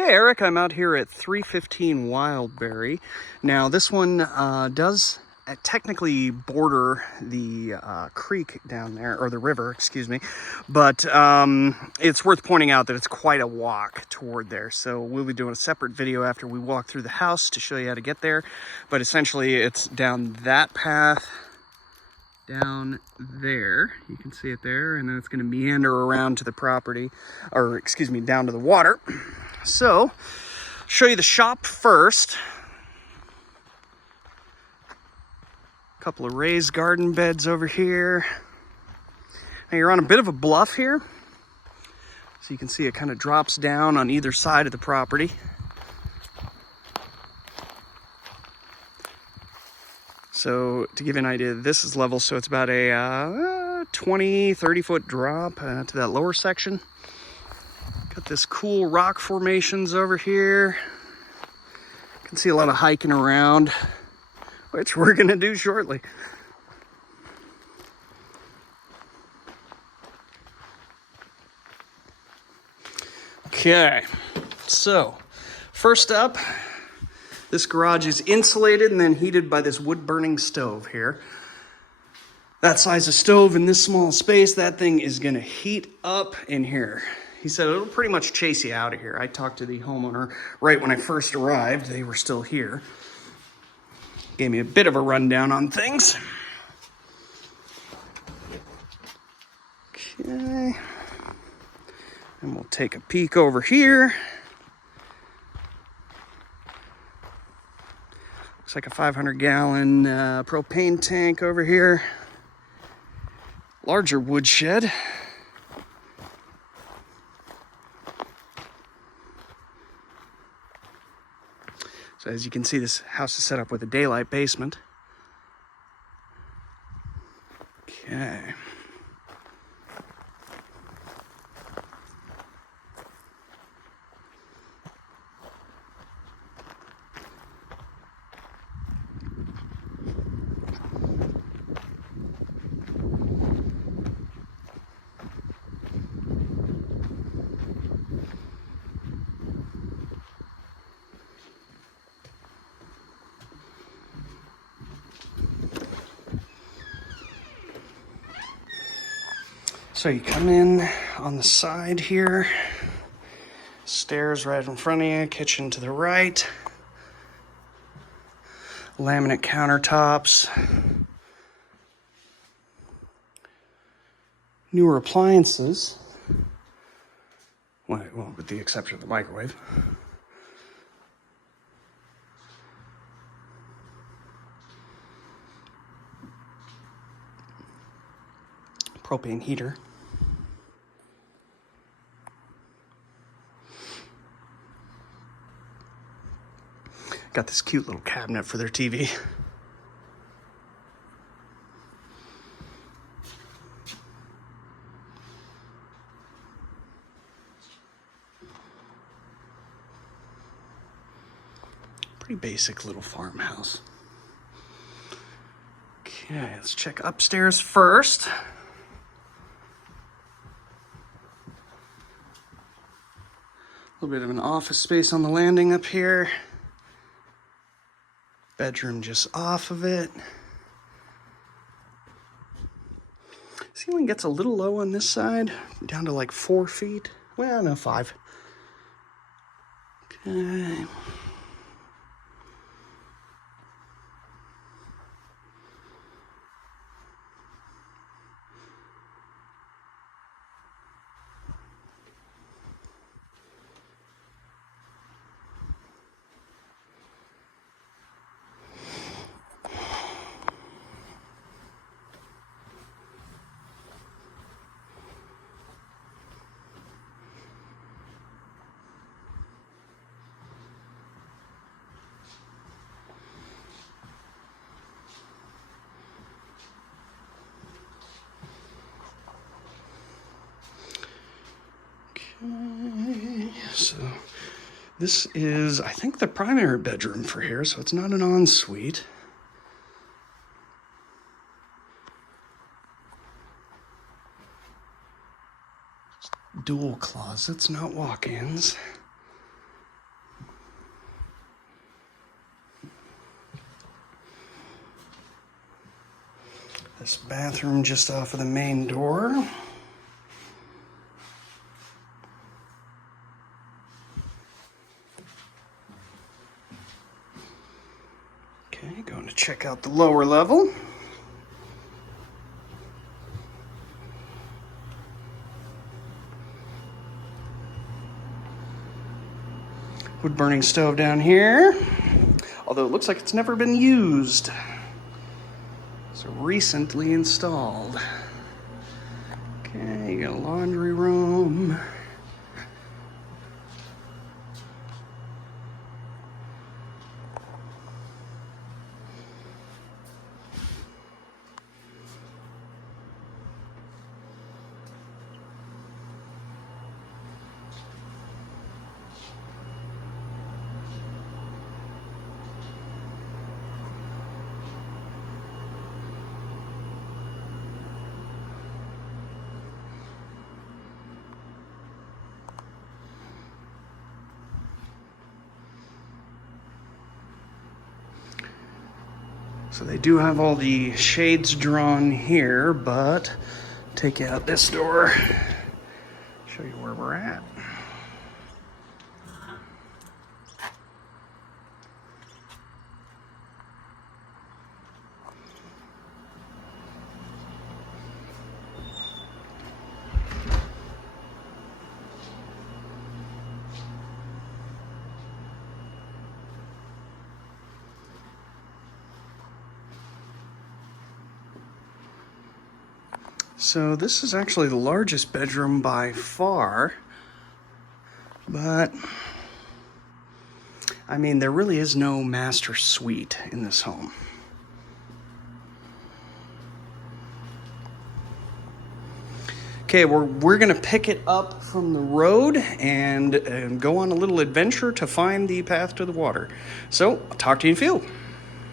Okay, Eric, I'm out here at 315 Wildberry. Now, this one does technically border the creek down there, or the river, excuse me, but it's worth pointing out that it's quite a walk toward there. So we'll be doing a separate video after we walk through the house to show you how to get there. But essentially, it's down that path, down there, you can see it there, and then it's going to meander around to the property, or excuse me, down to the water. So, show you the shop first. A couple of raised garden beds over here. Now you're on a bit of a bluff here, so you can see it kind of drops down on either side of the property. So to give you an idea, this is level, so it's about a 20-30 foot drop to that lower section. Got this cool rock formations over here. You can see a lot of hiking around, which we're gonna do shortly. Okay, so first up, this garage is insulated and then heated by this wood burning stove here. That size of stove in this small space, that thing is gonna heat up in here. He said it'll pretty much chase you out of here. I talked to the homeowner right when I first arrived. They were still here. Gave me a bit of a rundown on things. Okay. And we'll take a peek over here. Looks like a 500-gallon propane tank over here. Larger woodshed. So as you can see, this house is set up with a daylight basement. Okay. So you come in on the side here, stairs right in front of you, kitchen to the right, laminate countertops, newer appliances, well, with the exception of the microwave. Propane heater. Got this cute little cabinet for their TV. Pretty basic little farmhouse. Okay, let's check upstairs first. A little bit of an office space on the landing up here. Bedroom just off of it. Ceiling gets a little low on this side, down to like 4 feet. Well, no, 5. Okay. Okay, so this is, I think, the primary bedroom for here, so it's not an ensuite. Dual closets, not walk-ins. This bathroom just off of the main door. Okay, going to check out the lower level. Wood burning stove down here, although it looks like it's never been used. So recently installed. Okay, you got a laundry room. So they do have all the shades drawn here, but take out this door, show you where we're at. So this is actually the largest bedroom by far, but I mean, there really is no master suite in this home. Okay, we're gonna pick it up from the road and go on a little adventure to find the path to the water. So I'll talk to you in a few.